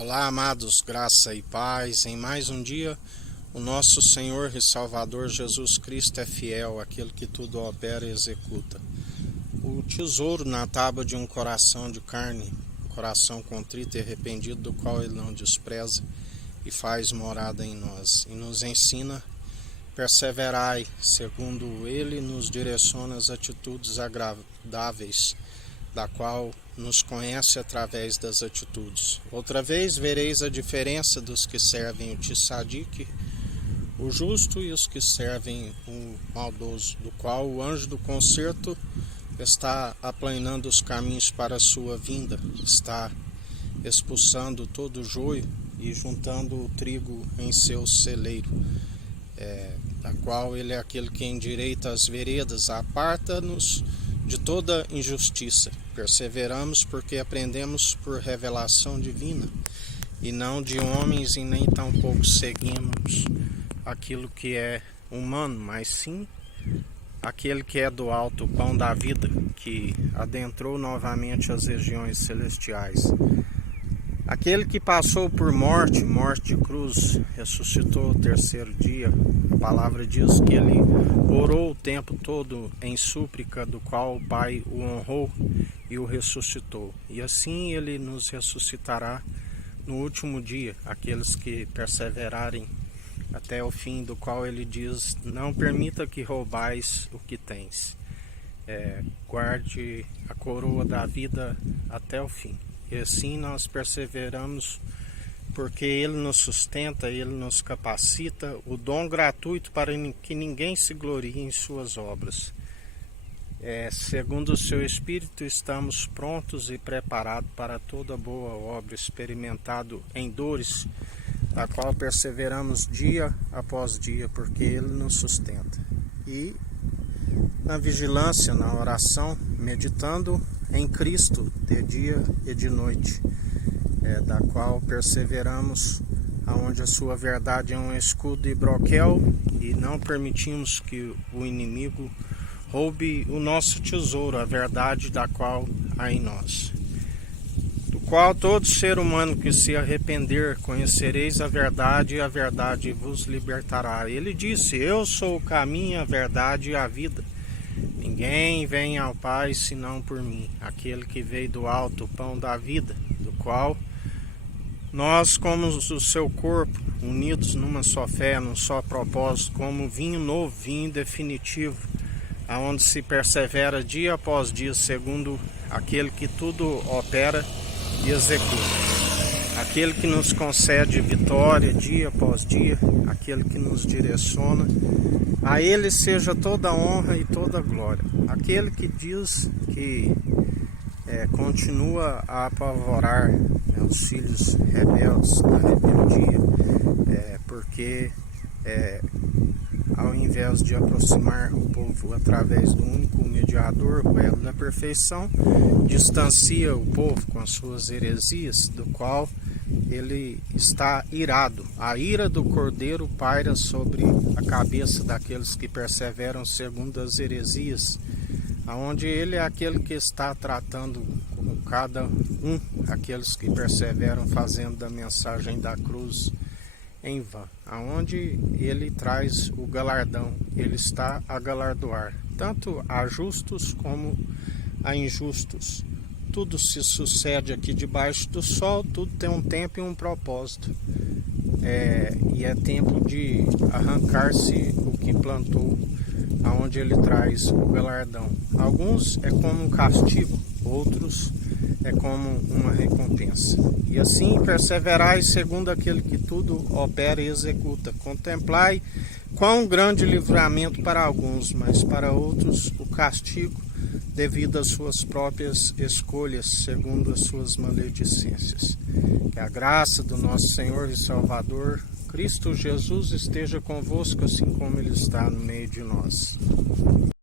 Olá, amados, graça e paz. Em mais um dia, o nosso Senhor e Salvador Jesus Cristo é fiel, aquele que tudo opera e executa. O tesouro na tábua de um coração de carne, coração contrito e arrependido, do qual Ele não despreza e faz morada em nós. E nos ensina: perseverai, segundo Ele nos direciona as atitudes agradáveis, da qual nos conhece através das atitudes. Outra vez vereis a diferença dos que servem o tzadik, o justo, e os que servem o maldoso, do qual o anjo do concerto está aplanando os caminhos para a sua vinda, está expulsando todo o joio e juntando o trigo em seu celeiro, da qual ele é aquele que endireita as veredas, aparta-nos de toda injustiça. Perseveramos porque aprendemos por revelação divina, e não de homens, e nem tampouco seguimos aquilo que é humano, mas sim aquele que é do alto, o pão da vida, que adentrou novamente as regiões celestiais. Aquele que passou por morte de cruz, ressuscitou o terceiro dia. A palavra diz que ele orou o tempo todo em súplica, do qual o Pai o honrou e o ressuscitou. E assim ele nos ressuscitará no último dia, aqueles que perseverarem até o fim, do qual ele diz: não permita que roubais o que tens. Guarde a coroa da vida até o fim. E assim nós perseveramos, porque Ele nos sustenta, Ele nos capacita, o dom gratuito para que ninguém se glorie em suas obras. Segundo o seu Espírito, estamos prontos e preparados para toda boa obra, experimentado em dores, da qual perseveramos dia após dia, porque Ele nos sustenta. E na vigilância, na oração, meditando em Cristo de dia e de noite, da qual perseveramos, aonde a sua verdade é um escudo e broquel, e não permitimos que o inimigo roube o nosso tesouro, a verdade da qual há em nós. Do qual todo ser humano que se arrepender, conhecereis a verdade, e a verdade vos libertará. Ele disse: eu sou o caminho, a verdade e a vida. Ninguém vem ao Pai senão por mim. Aquele que veio do alto, o pão da vida, do qual nós, como o seu corpo, unidos numa só fé, num só propósito, como vinho novo, vinho definitivo, aonde se persevera dia após dia, segundo aquele que tudo opera e executa. Aquele que nos concede vitória dia após dia, aquele que nos direciona, a Ele seja toda a honra e toda a glória. Aquele que diz que continua a apavorar os filhos rebeldes da rebeldia, porque ao invés de aproximar o povo através do único mediador, o elo da perfeição, distancia o povo com as suas heresias, do qual ele está irado. A ira do Cordeiro paira sobre a cabeça daqueles que perseveram segundo as heresias, aonde ele é aquele que está tratando com cada um, aqueles que perseveram fazendo da mensagem da cruz em vão, aonde ele traz o galardão. Ele está a galardoar tanto a justos como a injustos. Tudo se sucede aqui debaixo do sol, tudo tem um tempo e um propósito, e é tempo de arrancar-se o que plantou, aonde ele traz o galardão. Alguns é como um castigo, outros é como uma recompensa. E assim perseverai segundo aquele que tudo opera e executa. Contemplai quão grande livramento para alguns, mas para outros o castigo, devido às suas próprias escolhas, segundo as suas maledicências. Que a graça do nosso Senhor e Salvador, Cristo Jesus, esteja convosco, assim como Ele está no meio de nós.